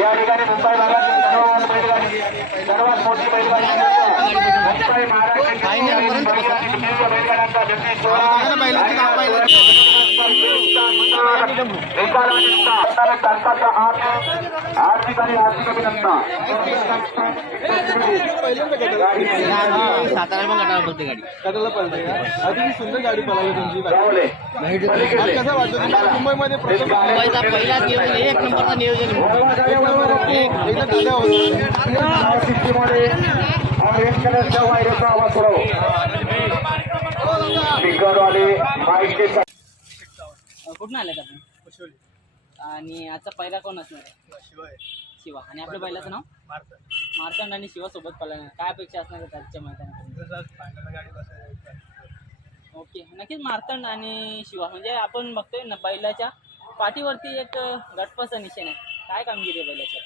या ठिकाणी मुंबई भागातील सर्वात मोठी बैलगाडी मुंबई सातारा पण गटाला बोलते गाडी गटाला पळते का? अतिशय सुंदर गाडी पळाली तुमची. कसं वाटतं तुम्हाला मुंबईमध्ये मुंबईचा पहिला नियोजन एक नंबरचा नियोजन कुठून आले आपण? आणि आजचा पहिला कोण असणार आहे? शिवा. आणि आपल्या बैलाचं नाव मार्तंड आणि शिवा सोबत पळणार. काय अपेक्षा असणार आहे आजच्या मैदानात? ओके, नक्कीच मार्तंड आणि शिवा म्हणजे आपण बघतोय ना बैलाच्या पाठीवरती एक गटपाचा निशाण आहे. काय कामगिरी आहे बैलाच्या?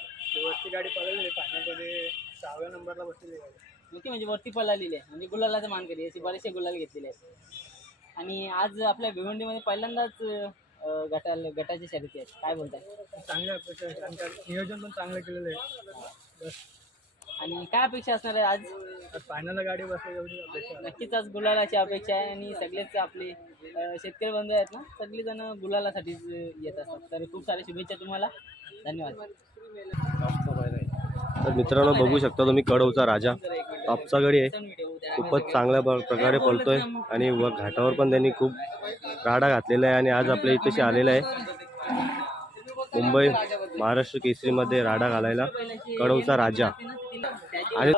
वरती गाडी पळाली पाण्यामध्ये 6व्या नंबरला बसलेली गाडी. ओके, म्हणजे वरती पळालेली आहे म्हणजे गुलालाचा मान करी अशी बरेचसे गुलाल घेतलेले आहेत. आणि आज आपल्या भिवंडीमध्ये पहिल्यांदाच गटाच्या शर्यती आहेत. काय बोलताय? चांगल्या अपेक्षा नियोजन पण चांगलं केलेलं आहे. आणि काय अपेक्षा असणार आहे आज? फायनलला गाडी बसली एवढी अपेक्षा. नक्कीच आज गुलालाची अपेक्षा आहे आणि सगळेच आपले शेतकरी बंधू आहेत ना, सगळेजण गुलालासाठीच येत असतात. तर खूप साऱ्या शुभेच्छा तुम्हाला. धन्यवाद. तर मित्रांनो बघू शकता तुम्ही कडवचा राजा टॉपचा गडी आहे. खूपच चांगल्या प्रकारे पळतोय आणि व घाटावर पण त्यांनी खूप राडा घातलेला आहे आणि आज आपल्या इथेशी आलेला आहे मुंबई महाराष्ट्र केसरीमध्ये राडा घालायला कडवचा राजा. आणि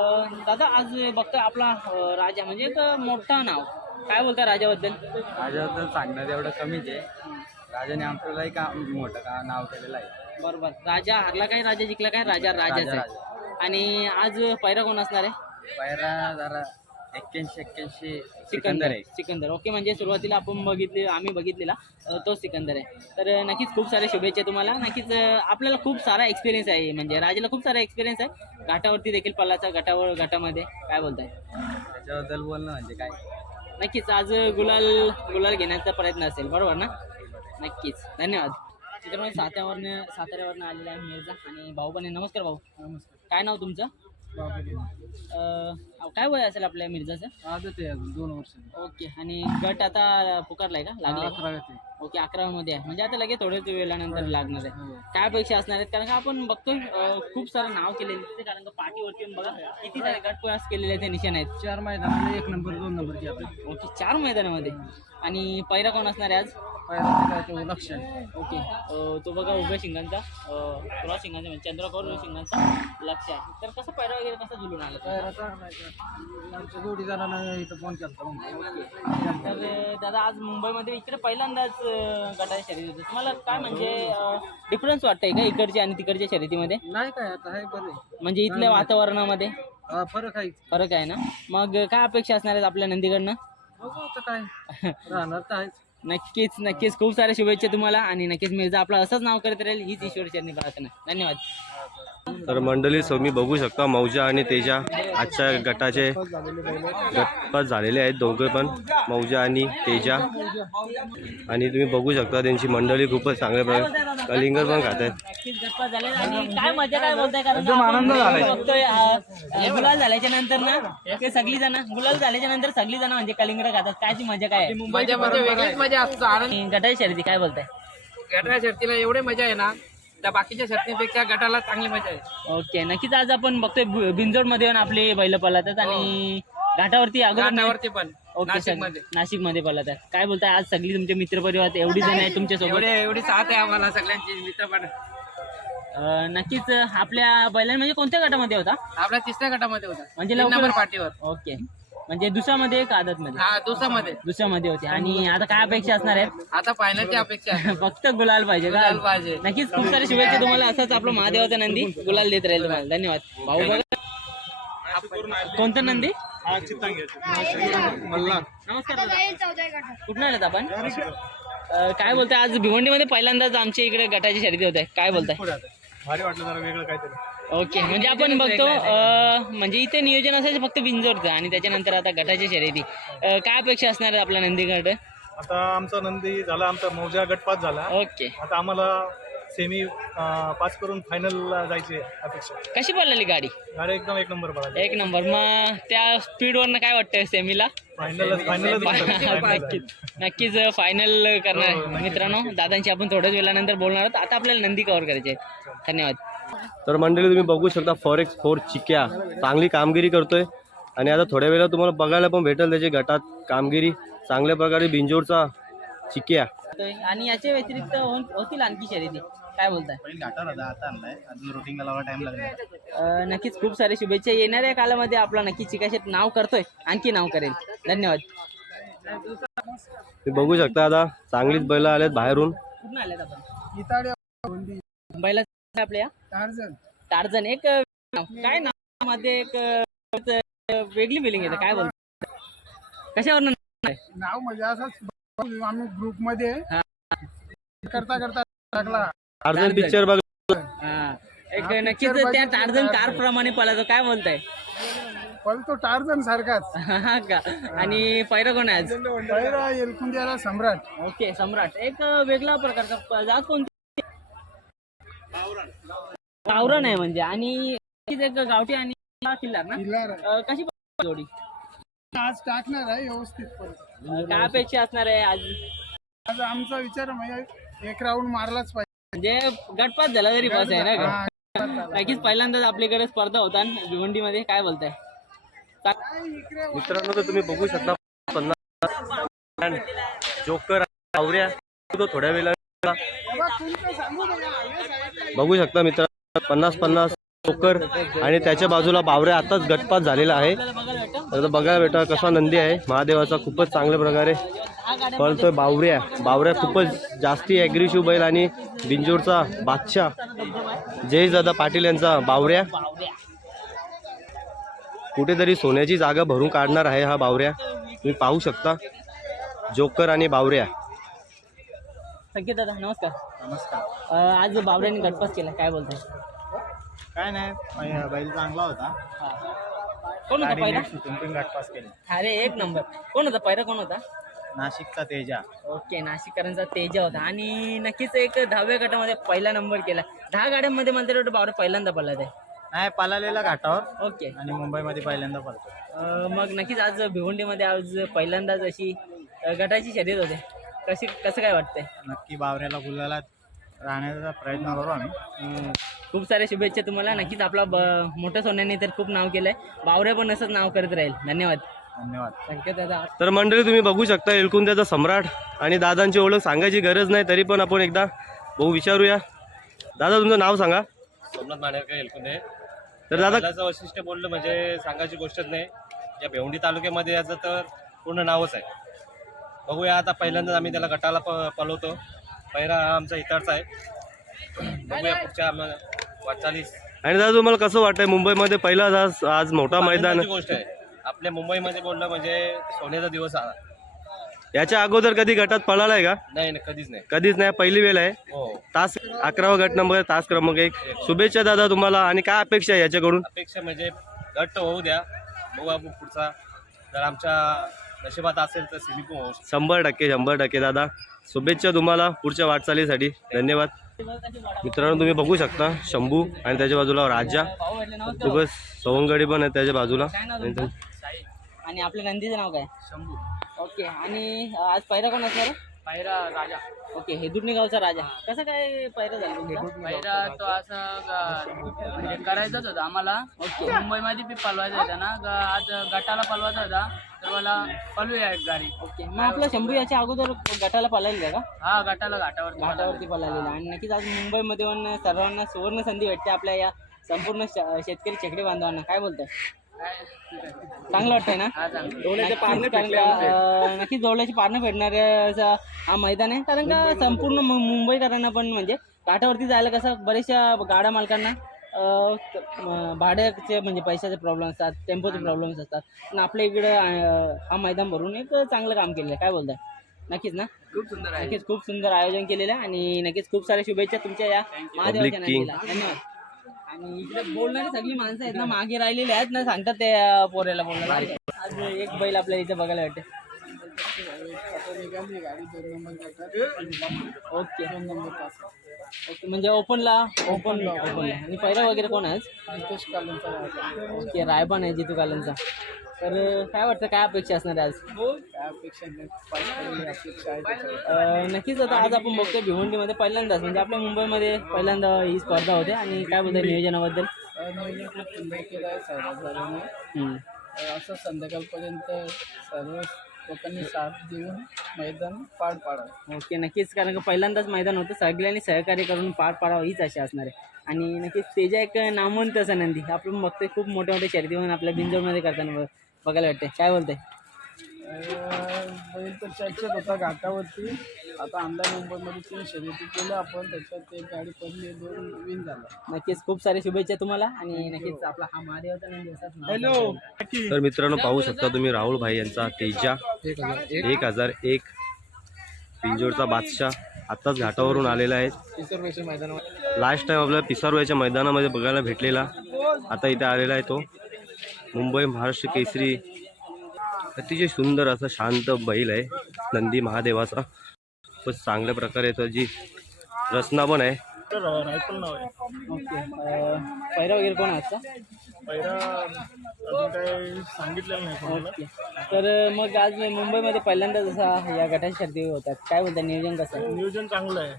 दादा आज बघतोय आपला राजा म्हणजे एक मोठा नाव. काय बोलता राजाबद्दल? राजाबद्दल सांगण्यात एवढं कमीच आहे. राजाने आपल्यालाही मोठं नाव केलेलं आहे. बरोबर. राजा हरला काय, राजा जिंकला काय? राजा राजाच आहे. आणि आज पहिरा कोण असणार आहे? पहिला जरा 81 सिकंदर आहे. सिकंदर. ओके, म्हणजे सुरुवातीला आम्ही बघितलेला तो सिकंदर आहे. तर नक्कीच खूप साऱ्या शुभेच्छा तुम्हाला. नक्कीच आपल्याला खूप सारा एक्सपिरियन्स आहे म्हणजे राजाला खूप सारा एक्सपिरियन्स आहे घाटावरती देखील पल्लाचा घाटामध्ये. काय बोलताय त्याच्याबद्दल बोलणं म्हणजे काय? नक्कीच आज गुलाल घेण्याचा प्रयत्न असेल. बरोबर ना? नक्कीच. धन्यवाद. त्याच्यामुळे साताऱ्यावरनं आलेला आहे मिर्झा आणि भाऊ पण आहे. नमस्कार भाऊ. नमस्कार. काय नाव तुमचं? काय वय असेल आपल्या मिर्झाचं? आदत आहे अजून 2 वर्ष. ओके. आणि गट आता पुकारलाय का? लागला? 11 ओके, 11 मध्ये आहे म्हणजे आता लगेच थोड्याच वेळानंतर लागणार आहे. काय अपेक्षा असणार आहेत? कारण का आपण बघतोय खूप सारं नाव केलेलं कारण का पाठीवरती बघा किती सारे गट प्रवास केलेले ते निशाण आहेत. 4 मैदानामध्ये 1 नंबर 2 नंबरची आपली. ओके, 4 मैदानामध्ये. आणि पहिला कोण असणार आहे आज? पहिला लक्ष. ओके, तो बघा उभ्या शिंगांचा क्रॉस शिंगांचा म्हणजे चंद्रकोर शिंगांचा लक्ष आहे. तर कसं पहिला वगैरे कसं झुलून आलं? आमच्या जोडीदारांना इथं फोन केला. ओके. तर दादा आज मुंबईमध्ये इकडे पहिल्यांदाच गटाच्या शर्यती होते. तुम्हाला काय म्हणजे डिफरन्स वाटतंय का इकडच्या आणि तिकडच्या शर्यतीमध्ये? नाही काय आता आहे बरं. म्हणजे इथल्या वातावरणामध्ये फरक आहे ना? मग काय अपेक्षा असणार आहेत आपल्या नंदीकडनं? बघू आता काय राहणार तर आहेच. नक्कीच खूप साऱ्या शुभेच्छा तुम्हाला. आणि नक्कीच मिर्झा आपलं असंच नाव करत राहील हीच ईश्वर चरणी प्रार्थना. धन्यवाद. तर मंडळी तुम्ही बघू शकता मौजा आणि तेजा आजच्या गटाचे गटपास झालेले आहेत. दोघे पण मौजा आणि तेजा. आणि तुम्ही बघू शकता त्यांची मंडळी खूपच चांगल्या प्रकारे कलिंगर पण खात आहेत. नक्कीच गटपास झाले. आणि काय मजा काय बोलताय? कारण आपण बघतोय गुलाल झाल्याच्या नंतर ना ते सगळी जण गुलाल झाल्याच्या नंतर सगळी जण म्हणजे कलिंगर खातात. कायची मजा काय आहे? मुंबईमध्ये वेगळीच मजा असतो. आणि गटाची शर्यती काय बोलताय? गटाच्या शर्तीला एवढी मजा आहे ना, त्या बाकीच्या शर्तीपेक्षा गटाला चांगली मजा आहे. ओके, नक्कीच आज आपण बघतोय बिंजोड मध्ये येऊन आपले बैल पळतात आणि घाटावरती पण ओके नाशिक मध्ये पळतात. काय बोलताय? आज सगळी तुमचे मित्रपरिवार एवढी जण आहेत तुमच्या सोबत? एवढी साथ आहे आम्हाला सगळ्यांची मित्रपण. नक्कीच आपल्या बैलांना म्हणजे कोणत्या गटामध्ये होता? आपल्या 3ऱ्या गटामध्ये होता म्हणजे नंबर पाठीवर. ओके, म्हणजे दुसऱ्यामध्ये का आदतमध्ये? हा, दुसऱ्यामध्ये होते. आणि आता काय अपेक्षा असणार आहेत? आता फायनलची अपेक्षा आहे. फक्त गुलाल पाहिजे का? पाहिजे. नक्कीच खूप सारी शुभेच्छा तुम्हाला. असंच आपलं महादेवाचा नंदी गुलाल देत राहील तुम्हाला. धन्यवाद भाऊ. बघा कोणतं नंदी? नमस्कार दादा. कुठून आलात आपण? काय बोलताय? आज भिवंडीमध्ये पहिल्यांदाच आमच्या इकडे गटाची शर्यती होत आहे. काय बोलताय? भारी वाटलं जरा वेगळं काहीतरी. ओके, म्हणजे आपण बघतो म्हणजे इथे नियोजन असायचं फक्त बिंजोरचं आणि त्याच्यानंतर आता गटाच्या शर्यती. काय अपेक्षा असणार आहे आपल्या नंदीकडे? आता आमचा नंदी झाला, आमचा मौजा गटपास झाला. ओके, आता आम्हाला सेमी पास करून फायनलला जायची अपेक्षा. कशी पडलेली गाडी? गाडी एकदम एक नंबर पळाली. एक नंबर. मग त्या स्पीडवरनं काय वाटतंय सेमीला? नक्कीच फायनल करणार आहे. मित्रांनो, दादांशी आपण थोड्याच वेळानंतर बोलणार आहोत. आता आपल्याला नंदी कव्हर करायचे आहे. धन्यवाद. तर मंडळी तुम्ही बघू शकता Forex4 चिक्या चांगली कामगिरी करतोय आणि आता थोड्या वेळा तुम्हाला बघायला पण भेटेल त्याची गटात कामगिरी चांगल्या प्रकारे. बिंजोरचा चिक्या आणि याच्या व्यतिरिक्त होतील आणखी शर्यती, काय बोलताय? नक्कीच खूप सारे शुभेच्छा. येणाऱ्या कालामध्ये आपला नक्की चिकाशेट नाव करतोय, आणखी नाव करेल. धन्यवाद. तुम्ही बघू शकता आता चांगलीच बैल आल्यात बाहेरून. कुठून आल्यात आपण? बैला आपल्या टार्झन. एक काय नावामध्ये एक वेगळी फिलिंग येते, काय बोलतो? कशावर नाव म्हणजे असंच आम्ही ग्रुप मध्ये करता टाकला. टार्झन पिक्चर बघ. एक नक्कीच त्या टार्झन कार प्रमाणे पळातो, काय बोलताय? पळतो टार्झन सारखाच. हा का? आणि पैरा कोण आहे आज? पहिला एलकुंदियाला सम्राट. ओके, सम्राट. एक वेगळा प्रकारचा जात कोणती? गावरान आहे म्हणजे. आणि एक गावठी आणि किल्लार ना. किल्लार कशी जोडी आज टाकणार आहे व्यवस्थित. काय अपेक्षा असणार आहे आज? आज आमचा विचार म्हणजे एक राऊंड मारलाच पाहिजे. म्हणजे गटपात झाला तरी बस आहे ना का? नक्कीच पहिल्यांदाच आपल्याकडे स्पर्धा होता भिवंडीमध्ये, काय बोलताय? मित्रांनो, तर तुम्ही बघू शकता 50 जोकर आवऱ्या तो थोड्या वेळा बघू शकता मित्रांनो. 50 जोकर आणि त्याच्या बाजूला बावऱ्या. आताच गटपात झालेला आहे. आता बघायला भेटा कसा नंदी आहे महादेवाचा. खूपच चांगल्या प्रकारे पळतोय बावऱ्या खूपच जास्ती ॲग्रेसिव्ह बैल. आणि बिंजोरचा बादशाह जयदादा पाटील यांचा बावऱ्या कुठेतरी सोन्याची जागा भरून काढणार आहे हा बावऱ्या. तुम्ही पाहू शकता जोकर आणि बावऱ्या. संकेत दादा नमस्कार. नमस्कार. आज बावऱ्याने गटपास केला, काय बोलताय? काय नाही, बैल चांगला होता. कोण होता पहिला? गटपास केले. अरे एक नंबर. कोण होता पहिला? कोण होता? नाशिकचा तेजा. ओके, नाशिककरांचा तेजा होता. आणि नक्कीच एक 10व्या गटामध्ये पहिला नंबर केला. 10 गाड्यांमध्ये मला तरी वाटतं बावऱ्या पहिल्यांदा पडला आहे. नाही, पळालेला घाटावर. ओके. आणि मुंबईमध्ये पहिल्यांदा पळतो. मग नक्कीच आज भिवंडीमध्ये आज पहिल्यांदाच अशी गटाची शर्यत होते. कसं काय वाटतंय? नक्की बावऱ्याला गुलाला राहण्याचा प्रयत्न करू आम्ही. खूप साऱ्या शुभेच्छा तुम्हाला. नक्कीच आपला मोठ्या सोन्याने तर खूप नाव केलंय. बावऱ्या पण असंच नाव करत राहील. धन्यवाद. संकेत दादा. तर मंडळी तुम्ही बघू शकता एलकुंद्याचा सम्राट. आणि दादांची ओळख सांगायची गरज नाही, तरी पण आपण एकदा भाऊ विचारूया. दादा तुमचं नाव सांगा. सोमनाथ मानेरकर एलकुंदे. तर दादा बैलाचं वैशिष्ट्य बोललं म्हणजे सांगायची गोष्टच नाही. या भेवंडी तालुक्यामध्ये याचं तर पूर्ण नावच आहे. बघूया आता पहिल्यांदाच आम्ही त्याला गटाला पळवतो. पहिला आमचा इतरचा आहे. बघूया पुढच्या वाटचालीस. आणि दादा तुम्हाला कसं वाटतंय मुंबईमध्ये पहिलाच आज मोठा मैदान? आनंदाची गोष्ट आहे. आपल्या मुंबईमध्ये बोललं म्हणजे सोन्याचा दिवस आला. याच्या अगोदर कधी गटात पळाला आहे का? नाही, कधीच नाही. कधीच नाही, पहिली वेळ आहे. हो. तास 11वा गट नंबर, तास क्रमांक 1. शुभेच्छा दादा तुम्हाला. आणि काय अपेक्षा आहे याच्याकडून? अपेक्षा म्हणजे गट होऊ द्या, बघू आपण पुढचा. जर आमच्या नशिबात असेल तर सिमी पण होऊ शकतो. 100% दादा. शुभेच्छा तुम्हाला पुढच्या वाटचालीसाठी. धन्यवाद. मित्रांनो तुम्ही बघू शकता शंभू आणि त्याच्या बाजूला राजा. खूपच सवंगडी पण आहे त्याच्या बाजूला. आणि आपल्या नंदीचं नाव काय? शंभू. ओके. आणि आज पहिला कोण असणार? पहिला राजा. ओके, हेदुटणी गावचा राजा. कसं काय पहिला झाला? पहिला तो असं म्हणजे करायचाच होता आम्हाला. ओके. मुंबईमध्ये बी पलवायचा होता ना, आज गटाला पलवायचा होता, तर मला पलूया एक गाडी. ओके. मग आपला शंभू याच्या अगोदर गटाला पळालेला का? हा, गटाला घाटावरती पळालेला. आणि नक्कीच आज मुंबईमध्ये पण सर्वांना सुवर्ण संधी भेटते आपल्या या संपूर्ण शेतकरी छकडी बांधवांना. काय बोलतोय? चांगलं वाटतंय ना? नक्कीच जवळची पारणं भेटणार हा मैदान आहे. कारण का संपूर्ण मुंबईकरांना पण म्हणजे घाटावरती जायला कसं बऱ्याचशा गाड्या मालकांना भाड्याचे म्हणजे पैशाचे प्रॉब्लेम असतात, टेम्पोचे प्रॉब्लेम्स असतात. पण आपल्या इकडं हा मैदान भरून एक चांगलं काम केलेलं आहे. काय बोलताय? नक्कीच ना? खूप सुंदर आहे. नक्कीच खूप सुंदर आयोजन केलेलं आहे. आणि नक्कीच खूप साऱ्या शुभेच्छा तुमच्या या महादेवाच्या नंदीला. धन्यवाद. आणि इकडे बोलणारी सगळी माणसं आहेत ना, मागे राहिलेली आहेत ना, सांगतात त्या पोऱ्याला बोलणार. आज एक बैल आपल्याला इथे बघायला भेटते. ओके. ओके, म्हणजे ओपन आणि पहिला वगैरे कोण आहे आज? नितेश कालेंचा राजा. ओके, रायबान आहे जितू कालेंचा. तर काय वाटतं, काय अपेक्षा असणार आहे आज? काय अपेक्षा नाही, पहिली अपेक्षा आहे त्याच्यावर. नक्कीच आता आज आपण बघतोय भिवंडीमध्ये पहिल्यांदाच, म्हणजे आपल्या मुंबईमध्ये पहिल्यांदा ही स्पर्धा होते. आणि काय बोलताय नियोजनाबद्दल? नियोजन खूप सुंदर केलं आहे साहेबांनी. हम्म. असं संध्याकाळपर्यंत सर्व लोकांनी साथ देऊन मैदान पार पाडावं. ओके, नक्कीच, कारण का पहिल्यांदाच मैदान होतं, सगळ्यांनी सहकार्य करून पार पाडावं हीच आशा असणार आहे. आणि नक्कीच तेजा एक नामवंत असा नंदी आपण बघतोय, खूप मोठ्या मोठ्या शर्यती म्हणून आपल्या बिंजोडमध्ये करताना बघायला वाटते. काय बोलतंय? बैल तर चर्चेत होता घाटावरती. आता आणला मुंबईमध्ये 3 शर्यती केल्या आपण, त्याच्यात एक गाडी पडली, 2 विन झाला. नक्कीच खूप सारे शुभेच्छा तुम्हाला. आणि नक्कीच आपला हा महादेवाचा नंदी असाच नाव. हॅलो. तर मित्रांनो पाहू शकता तुम्ही राहुल भाई यांचा तेजा 1001 पिंजोडचा बादशाह आत्ताच घाटावरून आलेला आहे. लास्ट टाइम आपल्याला पिसारवाच्या मैदानामध्ये बघायला भेटलेला, आता इथे आलेला आहे तो. मुंबई महाराष्ट्र केसरी अतिशय सुंदर असा शांत बैल आहे नंदी महादेवाचा. खूपच चांगल्या प्रकारे त्याची रचना पण आहे. रायफल नाव आहे. ओके, पहिला वगैरे कोण आहे आजचा? पहिला अजून काही सांगितलेलं नाही कोणाला. ओके, तर मग आज मुंबईमध्ये पहिल्यांदा जसा या गटाच्या शर्ती होतात, काय बोलतात, नियोजन कसं आहे? नियोजन चांगलं आहे,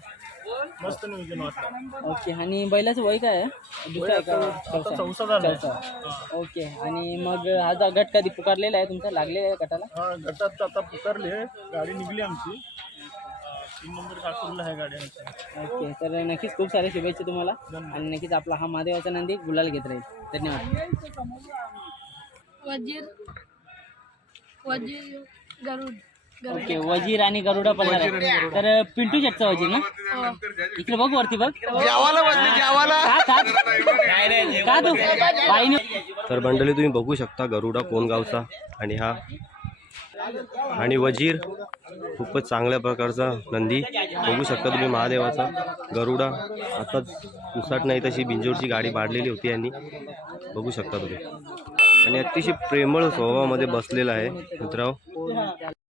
मस्त नियोजन वाटलं. ओके, आणि बैलाचं वय काय आहे? दुसरा आहे का? चौसा झाला. चौसा. ओके, आणि मग हा जो गट कधी पुकारलेला आहे तुमचा, लागलेला आहे गटाला? हा, गटात आता पुकारली आहे, गाडी निघली आमची. 3 नंबर काकूरला आहे गाडी आमची. ओके, तर नक्कीच खूप साऱ्या शुभेच्छा तुम्हाला. आणि नक्कीच आपला हा महादेवाचा नंदी गुलाल घेत राहील. धन्यवाद. वजीर गरुड. ओके, वजीर आणि गरुडा पडणार आहे. तर पिंटू शेटचा वजीर ना? इकडे बघ, वरती बघ. का तू बाईने? तर मंडळी तुम्ही बघू शकता गरुडा कोण गावचा आणि वजीर खूपच चांगल्या प्रकारचा नंदी बघू शकता तुम्ही महादेवाचा. गरुडा आता पुसाट नाही तशी बिंजोडची गाडी पाडलेली होती यांनी, बघू शकता तुम्ही. आणि अतिशय प्रेमळ स्वभावामध्ये बसलेला आहे मित्रांनो.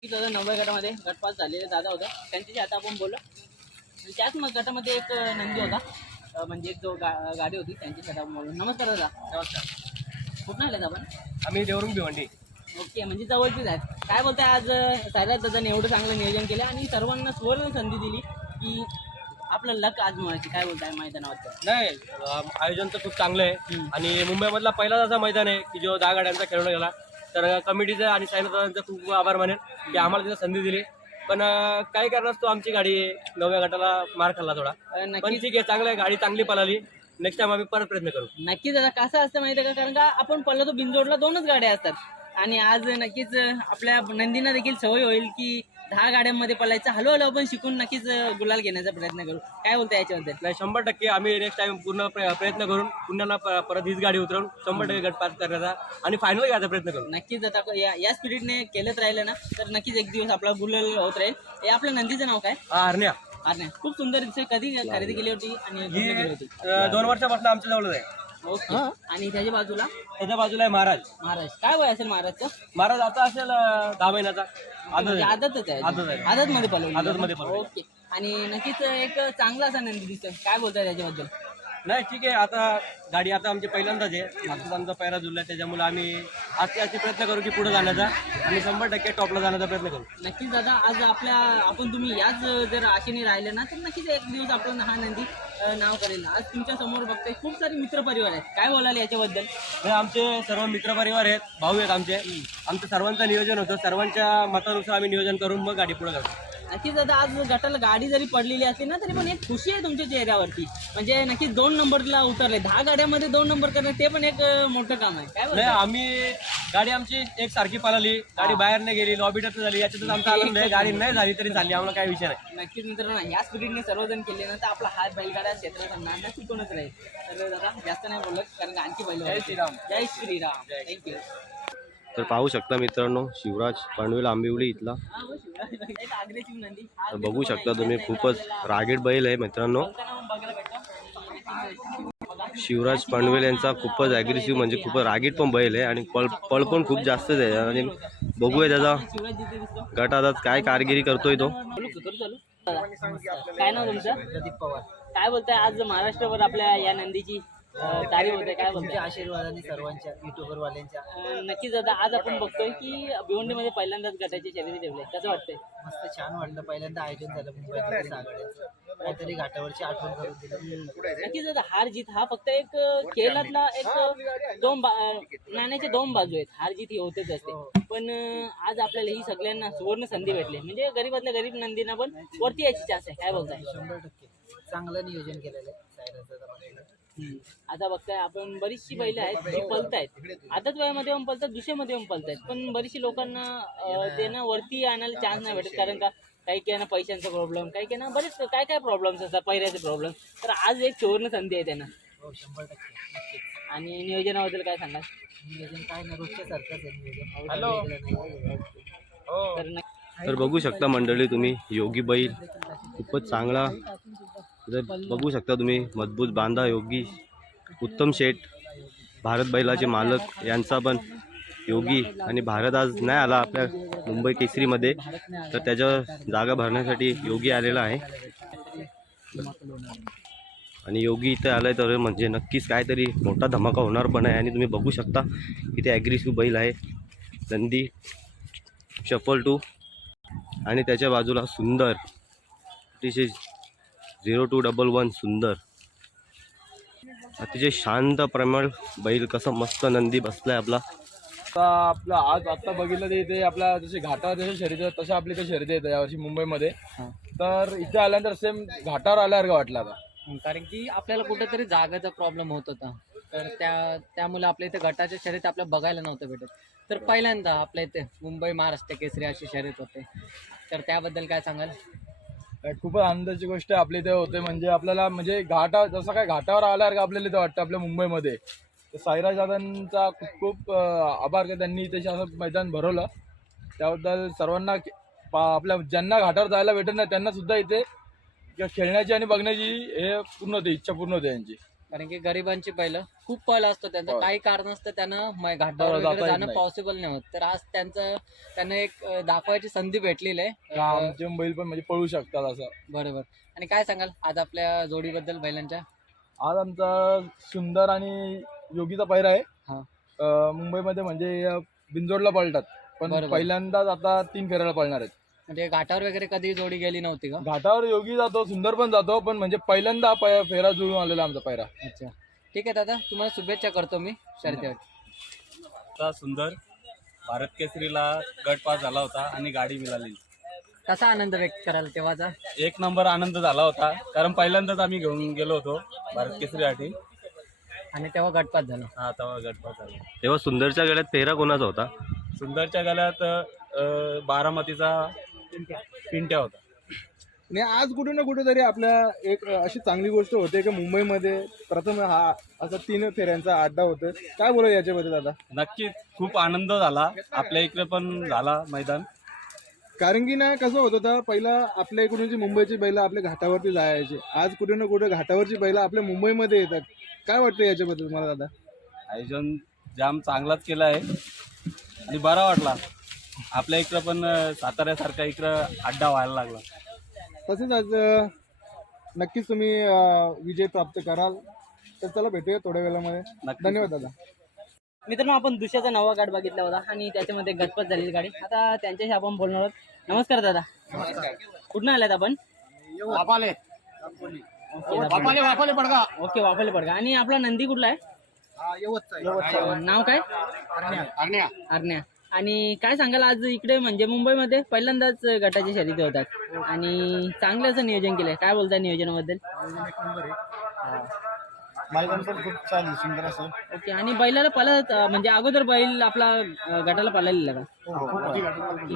90 गटामध्ये गटपास झालेले दादा होता, त्यांच्याशी आता आपण बोललो. त्याच मग गटामध्ये एक नंदी होता, म्हणजे एक जो गाडी होती त्यांच्याशी आता आपण बोललो. नमस्कार दादा. नमस्कार. कुठून आलेत आपण? आम्ही देवरुंग भिवंडी. ओके, म्हणजे जवळचीच आहेत. काय बोलताय, आज सायराज दादाने एवढं चांगलं नियोजन केलं आणि सर्वांना सुवर्ण संधी दिली की आपलं लक आजमावायची. काय बोलताय मैदानाबद्दल? नाही, आयोजन तर खूप चांगलं आहे. आणि मुंबईमधला पहिलाच असा मैदान आहे की जो 10 गाड्यांचा खेळवला गेला. तर कमिटीचं आणि सायनादादांचं खूप आभार मानेन की आम्हाला तिथं संधी दिली. पण काही कारणास्तव आमची गाडी 9व्या गटाला मार खाल्ला थोडा. पण नक्कीच ठीक आहे, चांगलं आहे, गाडी चांगली पळाली. नेक्स्ट टाइम आम्ही परत प्रयत्न करू. नक्कीच आता कसं असतं माहिती आहे का, कारण का आपण पडलो तो बिंजोडला 2च गाड्या असतात. आणि आज नक्कीच आपल्या नंदींना देखील सवय होईल की 10 गाड्यांमध्ये पळायचं. हळूहळू आपण शिकून नक्कीच गुलाल घेण्याचा प्रयत्न करू. काय बोलताय याच्याबद्दल? नाही, 100% आम्ही नेक्स्ट टाइम पूर्ण प्रयत्न करून पुन्हा परत हीच गाडी उतरवून 100% गट पास करण्याचा आणि फायनल घ्यायचा प्रयत्न करू. नक्कीच आता या स्पिरिटने केलंच राहिलं ना तर नक्कीच एक दिवस आपला गुलाल होत राहील. हे आपल्या नंदीचं नाव काय? हरण्या. अरे खूप सुंदर दिसते. कधी खरेदी केली होती आणि कुठे केली होती? 2 वर्षापासून आमच्या जवळच आहे. ओके, आणि त्याच्या बाजूला आहे महाराज. महाराज. काय वय असेल महाराजचं? महाराज आता असेल 10 महिन्याचा. म्हणजे आदतच आहे. आदत आहे. आदतमध्ये पळवली. आदतमध्ये पळवली. ओके, आणि नक्कीच एक चांगला असा नंदी दिसतोय. काय बोलताय त्याच्याबद्दल? नाही, ठीक आहे. आता गाडी आता आमची पहिल्यांदाच आहे. आताच आमचा पहिला जुळला, त्याच्यामुळे आम्ही असे प्रयत्न करू की पुढे जाण्याचा आणि 100% टॉपला जाण्याचा प्रयत्न करू. नक्कीच दादा, आज आपण तुम्ही याच जर आशेने राहिले ना तर नक्कीच एक दिवस आपला हा नंदी नाव करेल. आज तुमच्या समोर बघतोय खूप सारे मित्रपरिवार आहेत. काय बोलाल याच्याबद्दल? आमचे सर्व मित्रपरिवार आहेत, भाऊ आहेत आमचं सर्वांचं नियोजन होतं. सर्वांच्या मतानुसार आम्ही नियोजन करून मग गाडी पुढे करतो. नक्कीच दादा, आज गटाला गाडी जरी पडलेली असली ना तरी पण एक खुशी आहे तुमच्या चेहऱ्यावरती. म्हणजे नक्कीच 2 नंबरला उतरले. 10 गाड्यामध्ये 2 नंबर करणं ते पण एक मोठं काम आहे. काय नाही, आम्ही गाडी आमची एक सारखी पळाली, गाडी बाहेर नाही गेली, लॉबी टच झाली, याच्यातच आमचा आनंद आहे. गाडी नाही झाली तरी चालली, आम्हाला काही विषय नाही. नक्कीच मित्रांनो, या स्पिरिटने सर्वजण केले ना तर आपला हात बैलगाड्या क्षेत्राचा नांदा टिकूनच राहील. तर दादा जास्त नाही बोलत कारण का आणखी बैल. जय श्रीराम. जय श्रीराम. थँक्यू. तर पाहू शकता मित्रांनो शिवराज पांडवेल आंबिवली इथला. एक अग्रेसिव्ह नंदी. तर बघू शकता तुम्ही खूपच रागीट बैल आहे मित्रांनो. बघायला भेटतो. शिवराज पांडवेल यांचा खूपच ॲग्रेसिव्ह म्हणजे खूपच रागीट पण बैल आहे आणि पळ पण खूप जास्तच आहे. आणि बघूया त्याचा शिवराज जिथे दिसतो. गटात काय कामगिरी करतोय तो. चालू. काय नाव तुमचं? प्रदीप पवार. काय बोलताय आज महाराष्ट्रभर आपल्या या नंदीची तारीफ होते, काय बोलताय? आशीर्वादाने सर्वांच्या युट्यूबर वाल्यांच्या नक्कीच दादा, आज आपण बघतोय की भिवंडीमध्ये पहिल्यांदाच गटाची शर्यती ठेवली, कसं वाटतंय? मस्त छान वाटलं. पहिल्यांदा आयोजन झालं मुंबईमध्ये सागड्याचं, काहीतरी घाटावरची आठवण करून दिली. नक्कीच दादा, हार जीत हा फक्त एक खेळातला एक नाण्याच्या दोन बाजू आहेत. हार जीत ही होतेच असते, पण आज आपल्याला ही सगळ्यांना सुवर्ण संधी भेटली, म्हणजे गरीबातल्या गरीब नंदींना पण वरती यायची चान्स आहे, काय बोलताय? 100% चांगलं नियोजन केलेलं आहे सायराचं पाटील. आता बघताय आपण बरीचशी बैल आहेत जी पलतायत, आताच वयामध्ये येऊन पलतात, दुसऱ्यामध्ये येऊन पलतायत, पण बरीचशी लोकांना त्यांना वरती आणायला चान्स नाही भेटत, कारण का काही काही ना पैशांचा प्रॉब्लेम, काही काही ना बरेच काय काय प्रॉब्लेम्स असतात, पहिऱ्याचे प्रॉब्लेम. तर आज एक सुवर्ण संधी आहे त्यांना. हो 100% नक्कीच. आणि नियोजनाबद्दल काय सांगाल? नियोजन काय ना रोजच्या सारखंच आहे नियोजन. तर तर बघू शकता मंडळी तुम्ही, योगी बैल खूपच चांगला, जर बघू शकता तुम्ही, मजबूत बांधा योगी, उत्तम शेठ, भारत बैलाचे मालक यांचा पण योगी. आणि भारत आज नाही आला आपल्या मुंबई केसरीमध्ये, तर त्याच्या जागा भरण्यासाठी योगी आलेला आहे. आणि योगी इथे आलाय तर म्हणजे नक्कीच काहीतरी मोठा धमाका होणार पण आहे. आणि तुम्ही बघू शकता इथे ॲग्रेसिव्ह बैल आहे नंदी शफल 2, आणि त्याच्या बाजूला सुंदर अतिशय 0211 सुंदर, अतिशय शांत प्रमाण बैल, कसं मस्त नंदी बसलाय आपला. आपला आज आत्ता बघितलं तर इथे आपल्या जसे घाटावर जसे शर्यती आहेत तशा आपली इथे शर्यती येतात यावर्षी मुंबईमध्ये. तर इथे आल्यानंतर सेम घाटावर आल्यासारखं वाटलं आता, कारण की आपल्याला कुठेतरी जागेचा प्रॉब्लेम होत होता, तर त्यामुळे आपल्या इथे गटाच्या शर्यत आपल्याला बघायला नव्हतं भेटत. तर पहिल्यांदा आपल्या इथे मुंबई महाराष्ट्र केसरी अशी शर्यत होते, तर त्याबद्दल काय सांगाल? खूपच आनंदाची गोष्ट आपल्या इथे होते. म्हणजे आपल्याला म्हणजे जसं काय घाटावर आल्यासारखं आपल्याला इथे वाटतं आपल्या मुंबईमध्ये. तर साईराज दादांचा खूप खूप आभार की त्यांनी इथे असं मैदान भरवलं, त्याबद्दल सर्वांना आपल्या ज्यांना घाटावर जायला भेटत नाही त्यांना सुद्धा इथे खेळण्याची आणि बघण्याची हे पूर्ण होते, इच्छा पूर्ण होते यांची. कारण की गरिबांची पहिलं खूप पळ असतो त्यांचं, काही कारण असतं त्यांना घाटावर वगैरे जाणं पॉसिबल नाही होत, तर आज त्यांना एक दाखवायची संधी भेटलेली आहे. आमचे बैल पण म्हणजे पळू शकतात असं. बरोबर. आणि काय सांगाल आज आपल्या जोडीबद्दल बैलांच्या? आज आमचा सुंदर आणि योगीचा पहिरा आहे. हा. मुंबईमध्ये म्हणजे बिंजोडला पळतात, पण पहिल्यांदाच आता 3 फेऱ्याला पळणार आहेत. म्हणजे घाटावर वगैरे कधी जोडी गेली नव्हती का? घाटावर योगी जातो, सुंदर पण जातो, पण म्हणजे पहिल्यांदा फेरा जुळून आलेला आमचा पहिरा. अच्छा, ठीक आहे दादा, तुम्हाला शुभेच्छा करतो मी शर्यतीसाठी. आता सुंदर भारत केसरीला गट पास झाला होता आणि गाडी मिळाली. कसा आनंद व्यक्त कराल तेव्हाचा? 1 नंबर आनंद झाला होता, कारण पहिल्यांदाच आम्ही घेऊन गेलो होतो भारत केसरीसाठी, आणि तेव्हा गटपात झाला. हा तेव्हा गट पास झाला. तेव्हा सुंदरच्या गळ्यात फेरा कोणाचा होता? सुंदरच्या गळ्यात बारामतीचा पिंट्या होता. आणि आज कुठे ना कुठेतरी आपल्या एक अशी चांगली गोष्ट होते की मुंबईमध्ये प्रथम हा असा 3 फेऱ्यांचा अड्डा होतोय. काय बोला याच्याबद्दल दादा? नक्कीच खूप आनंद झाला, आपल्या इकडे पण झाला मैदान. कारण की ना कसं होत होतं, पहिला आपल्या इकडून जी मुंबईची बैलं आपल्या घाटावरती जायची, आज कुठे ना कुठे घाटावरची बैलं आपल्या मुंबईमध्ये येतात. काय वाटतं याच्याबद्दल मला दादा? आयोजन जाम चांगलाच केलं आहे आणि बरा वाटला. आपल्या इकडं पण साताऱ्यासारखा इकडं अड्डा व्हायला लागला. तसेच आज नक्कीच तुम्ही विजय प्राप्त कराल. तर चला भेटूया थोड्या वेळामध्ये. धन्यवाद दादा. मित्रांनो, आपण दुसऱ्याचा नवा गाठ बघितला होता आणि त्याच्यामध्ये गटपत झालेली गाडी. आता त्यांच्याशी आपण बोलणार आहोत. नमस्कार दादा. कुठून आल्यात आपण? वापाले ओके, वाफाले पडगा. आणि आपला नंदी कुठला आहे? नाव काय? अरण्या. आणि काय सांगाल, आज इकडे म्हणजे मुंबईमध्ये पहिल्यांदाच गटाची शर्यती होतात आणि चांगलं असं नियोजन केलंय, काय बोलताय नियोजनाबद्दल? मैदान पण खूप छान सुंदर असं. ओके. आणि बैलाला पळत म्हणजे अगोदर बैल आपला गटाला पळालेला का?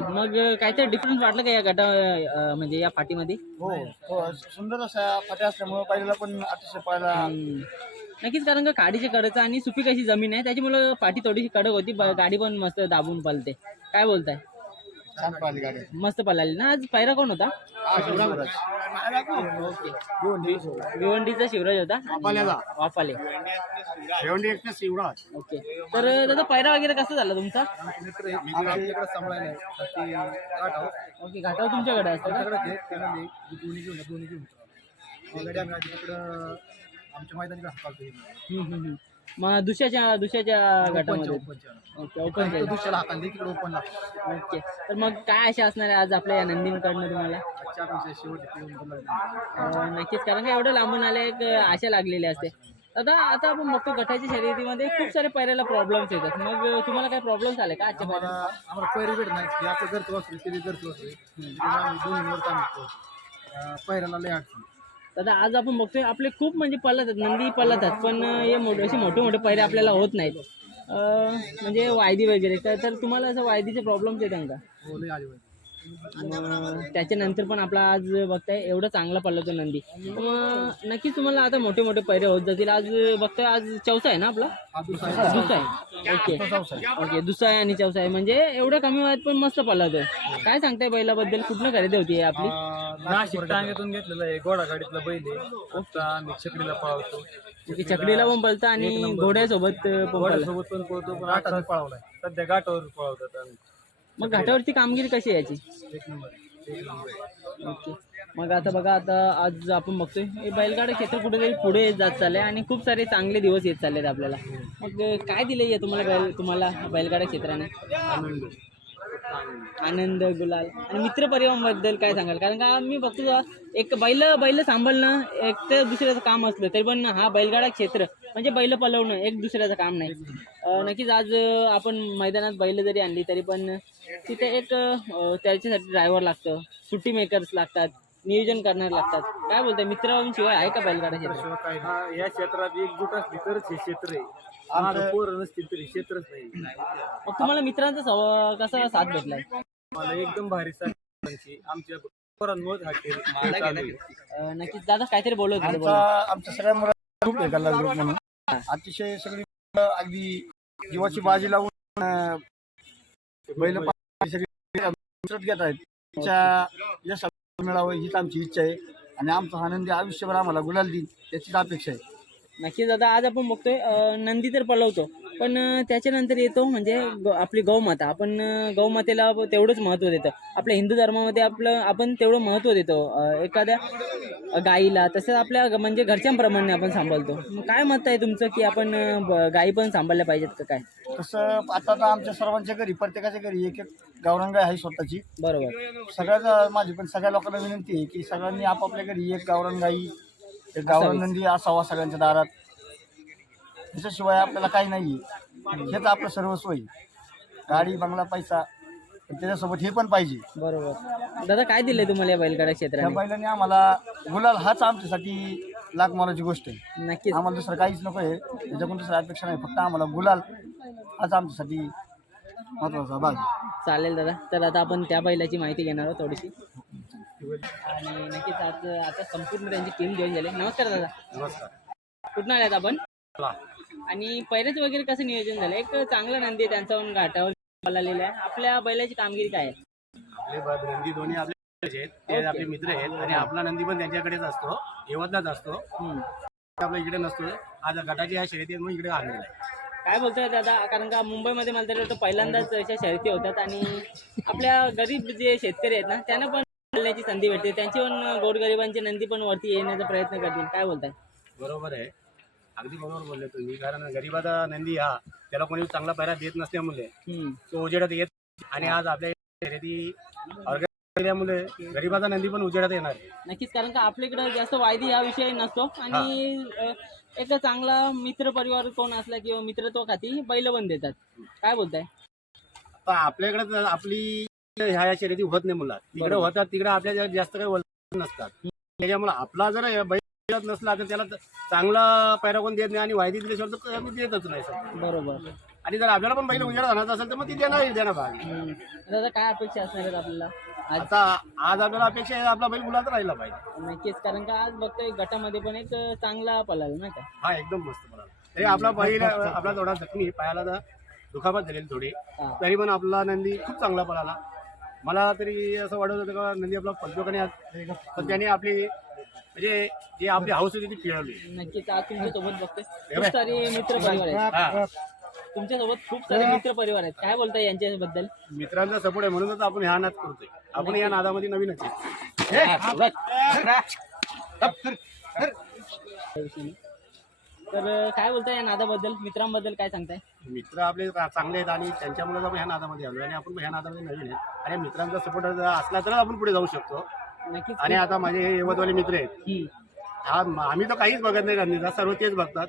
मग काहीतरी डिफरन्स वाटलं का या गटा म्हणजे या फाटीमध्ये? हो, सुंदर अशा फाट्या असल्यामुळे पहिल्याला पण अतिशय पाहायला. नक्कीच, कारण का गाडीची कडच आणि सुपीक अशी जमीन आहे, त्याच्यामुळे पाठी थोडीशी कडक होती, गाडी पण मस्त दाबून पळते. काय बोलताय? छान पाहिली गाडी. मस्त पळाली ना. आज पहिरा कोण होता? भिवंडीचा शिवराज होता, वाफाले. ओके. तर त्याचा पहिरा वगैरे कसा झाला तुमचा? ओके, घाटावर तुमच्याकडे असतं का? गाडी आम्ही आधी तिकडं आमच्या मैदानी हाकालतो मग दुसऱ्याच्या गटामध्ये ओके ओपन दुसऱ्याला हाकाल तिकडे ओपन ओके. तर मग काय आशा असणार आहे आज आपल्या या नंदीकडनं तुम्हाला? आजच्या आमच्या शेवट नक्कीच, कारण का एवढं लांबून आले एक आशा लागलेली असते. आता आपण बघतो गटाच्या शर्यतीमध्ये खूप सारे पहिल्याला प्रॉब्लेम्स येतात. मग तुम्हाला काय प्रॉब्लेम्स आले का आजच्या पहिल्या? आम्हाला पहिली भेट नाही की आपलं घरचं वाचलं ते घरचं वाचलं दोन्ही आम्ही पहिल्याला लय अडचण. दादा आज आपण बघतोय आपले खूप म्हणजे पळतात, नंदी पळतात, पण हे असे मोठे मोठे पैरे आपल्याला होत नाहीत. म्हणजे वायदी वगैरे तर तुम्हाला असं वायदीचे प्रॉब्लेम्स येतात का? हो लय आली त्याच्यानंतर पण आपला आज बघताय एवढं चांगला पडला नंदी. मग नक्कीच तुम्हाला आता मोठे मोठे पैरे होत जातील. आज बघताय आज चौसा आहे ना आपला? दुसरा आहे. ओके दुसरा आहे आणि चौसा आहे, म्हणजे एवढं कमी वयात पण मस्त पळतोय. काय सांगताय बैलाबद्दल? कुठनं खरेदी होती आपली? नाशिक टांग्यातून घेतलेलं आहे, घोडा गाडीतला बैल आहे. आम्ही चकडीला पळवतो, चकडीला पण पळता आणि घोड्यासोबत घोड्यासोबत पण पळतो, पण आता पळवलाय सध्या घाटावर पळवतात आम्ही. मग घाटावरती कामगिरी कशी आहे याची? एक नंबर. ओके. मग आता बघा, आता आज आपण बघतोय हे बैलगाडा क्षेत्र कुठेतरी पुढे जात चाललंय आणि खूप सारे चांगले दिवस येत चाललेत आपल्याला. मग काय दिलंय तुम्हाला बैलगाडा क्षेत्राने? आनंद, गुलाल आणि मित्रपरिवाराबद्दल काय सांगाल? कारण का मी बघतो एक बैल सांभाळणं एक तर दुसऱ्याचं काम असलं तरी पण हा बैलगाडा क्षेत्र म्हणजे बैल पळवणं एक दुसऱ्याचं काम नाही. नक्कीच आज आपण मैदानात बैल जरी आणली तरी पण तिथे एक त्याच्यासाठी ड्रायव्हर लागतं, सुट्टी मेकर्स लागतात, नियोजन करणारे लागतात. काय बोलताय, मित्रांशिवाय आहे का बैलगाडा क्षेत्र? या क्षेत्रात एकजूट असली तरच हे क्षेत्र आहे. आमचं पोरं नसतील तरी क्षेत्रच नाही. मग तुम्हाला मित्रांचा कसा साथ भेटलाय? मला एकदम भारी साथ आमच्या पोरांमुळे हा खेळ चालू आहे. नक्कीच दादा काहीतरी बोलत होते, बोला. आमच्या सगळ्या मुलं ग्रुप आहे गल्ला ग्रुप म्हणून, अतिशय सगळी मुलं अगदी जीवाची बाजी लावून बैल घेत आहेत. त्यांच्या यश मिळावं हीच आमची इच्छा आहे आणि आमचा आनंदी आयुष्यभर आम्हाला गुलाल देईल याचीच अपेक्षा आहे. नक्कीच दादा आज आपण बघतोय नंदी तर पळवतो पण त्याच्यानंतर येतो म्हणजे आपली गौमाता. आपण गौमातेला तेवढंच महत्त्व देतो. आपल्या हिंदू धर्मामध्ये आपण तेवढं महत्त्व देतो एखाद्या गाईला, तसंच आपल्या म्हणजे घरच्यांप्रमाणे आपण सांभाळतो. मग काय मत आहे तुमचं की आपण गाई पण सांभाळल्या पाहिजेत का काय? तसं आता तर आमच्या सर्वांच्या घरी प्रत्येकाच्या घरी एक एक गावरान गाय आहे स्वतःची. बरोबर. सगळ्याच माझी पण सगळ्या लोकांना विनंती आहे की सगळ्यांनी आपापल्या घरी एक गावरान गाई एक गावरान नंदी असावा सगळ्यांच्या दारात. त्याच्याशिवाय आपल्याला काही नाही आहे. हेच आपलं सर्वस्व आहे. गाडी बंगला पैसा पण त्याच्यासोबत हे पण पाहिजे. बरोबर. दादा काय दिलंय तुम्हाला या बैलगाडा त्या क्षेत्राने? बैलाने आम्हाला गुलाल हाच आमच्यासाठी लाख मोलाची गोष्ट आहे. नक्कीच. आम्हाला दुसरं काहीच नको आहे, त्याच्याकडून दुसरं अपेक्षा नाही. फक्त आम्हाला गुलाल हाच आमच्यासाठी महत्वाचा भाग आहे. चालेल दादा. तर आता आपण त्या बैलाची माहिती घेणार आहोत थोडीशी आणि नक्कीच आज आता संपूर्ण त्यांची टीम जॉईन झाली. नमस्कार दादा. नमस्कार. कुठून आल्यात आपण? आणि पहिल्याच वगैरे कसं नियोजन झालं? एक चांगला नंदी आहे त्यांचा घाटावर पळालेला आहे. आपल्या बैलाची कामगिरी काय आहे? आपले नंदी दोन्ही आपले आहेत, ते आपले मित्र आहेत आणि आपला नंदी पण त्यांच्याकडेच असतो, यवतलाच असतो. आपला इकडे नसतो. आज गटाची या शर्यतीत मग इकडे आलेला आहे. काय बोलतोय दादा? कारण का मुंबईमध्ये मला तरी वाटतं पहिल्यांदाच अशा शर्यती होतात आणि आपल्या गरीब जे शेतकरी आहेत ना त्यांना पण खेळण्याची संधी भेटते. त्यांची पण गोरगरिबांची नंदी पण वरती येण्याचा प्रयत्न करतील. काय बोलताय? बरोबर आहे, अगदी बरोबर बोलले तुम्ही. कारण गरीबाचा नंदी हा त्याला कोणी चांगला पैरा देत नसल्यामुळे तो उजेडात येत आणि आज आपल्या शर्यती केल्यामुळे गरीबाचा नंदी पण उजेडात येणार आहे. नक्कीच, कारण का आपल्याकडे जास्त वायदी हा विषय नसतो आणि एक चांगला मित्र परिवार कोण असला किंवा मित्रत्व खाती बैल पण देतात. काय बोलताय? पण आपल्याकडे आपली ह्या शर्यती होत नाही मुला, तिकडे होतात, तिकडे आपल्या जास्त काही वळत नसतात. त्याच्यामुळे आपला जर बैल नसला तर त्याला चांगला पैरा कोण देत नाही आणि वायदी दिल्याशिवाय तर आम्ही देतच नाही सर. बरोबर. आणि जर आपल्याला पण बैल उजेडात आणायचं असेल तर मग ती देणार भाग. दादा काय अपेक्षा असणार आहेत आपल्याला? आता आज आपल्याला अपेक्षा आहे आपला बैल गुलाल राहिला पाहिजे. नक्कीच, कारण का आज बघतोय गटामध्ये पण एक चांगला पळाला ना का? हा एकदम मस्त पळाला. तरी आपला बैल आपला थोडा जखमी, पायाला तर दुखापत झालेली थोडी, तरी पण आपला नंदी खूप चांगला पळाला. मला तरी असं वाटत होतं का नंदी आपला पळतो का नाही, पण त्याने आपली म्हणजे जी आपली हाऊस होती ती पिळवली. नक्कीच. आज तुमच्यासोबत बघतोय खूप सारे मित्र परिवार आहेत. तुमच्यासोबत खूप सारे मित्र परिवार आहेत. काय बोलताय यांच्याबद्दल? मित्रांचा सपोर्ट आहे म्हणूनच आपण ह्या नाद करतोय. आपण या नादामध्ये नवीनच आहे. तर काय बोलताय या नादाबद्दल, मित्रांबद्दल काय सांगताय? मित्र आपले चांगले आहेत आणि त्यांच्यामुळे आपण ह्या नादामध्ये आलो आणि आपण ह्या नादामध्ये नवीन आहे आणि मित्रांचा सपोर्ट असला तर आपण पुढे जाऊ शकतो. नक्कीच. आणि आता माझे हे यवतवाले मित्र आहेत, आम्ही तर काहीच बघत नाही रणनीतीचा, सर्व तेच बघतात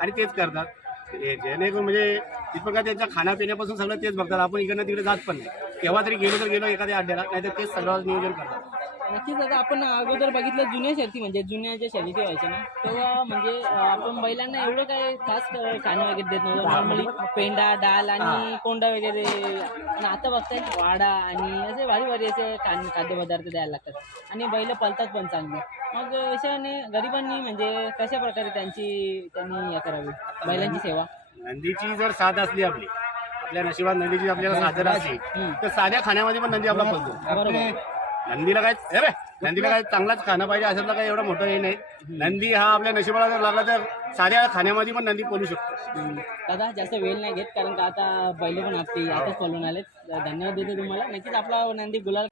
आणि तेच करतात. जेणेकरून म्हणजे तिथं का त्यांच्या खाण्यापिण्यापासून सगळं तेच बघतात. आपण इकडनं तिकडे जात पण नाही. केव्हा तरी गेलो तर गेलो एखाद्या अड्ड्याला, नाही तर तेच सगळं नियोजन करतात. नक्कीच. आता आपण अगोदर बघितलं जुन्या शर्ती, म्हणजे जुन्या ज्या शर्यती व्हायच्या ना, तेव्हा म्हणजे आपण बैलांना एवढं काय खास खाणं वगैरे देत नव्हतं. नॉर्मली पेंडा, डाल आणि कोंडा वगैरे. आणि आता बघताय वाडा आणि असे भारी भारी असे खाद्यपदार्थ द्यायला लागतात आणि बैल पळतात पण चांगले. मग अशाने गरिबांनी म्हणजे कशा प्रकारे त्यांनी हे करावी बैलांची सेवा? नंदीची जर साथ असली आपल्या नशिबात नंदीची आपल्याला साथ जर असली तर साध्या खाण्यामध्ये पण नंदी आपला पळतो. नंदीला काय चांगलाच खाणं पाहिजे असं काय एवढं मोठं हे नाही. नंदी हा आपल्या नशिबाला जर लागला तर साध्या खाण्यामध्ये पण नंदी पळू शकतो. दादा जास्त वेळ नाही घेत, कारण का आता बैल पण आपली आताच पळून आलेत. धन्यवाद देतो तुम्हाला. नक्कीच आपला नंदी गुलाल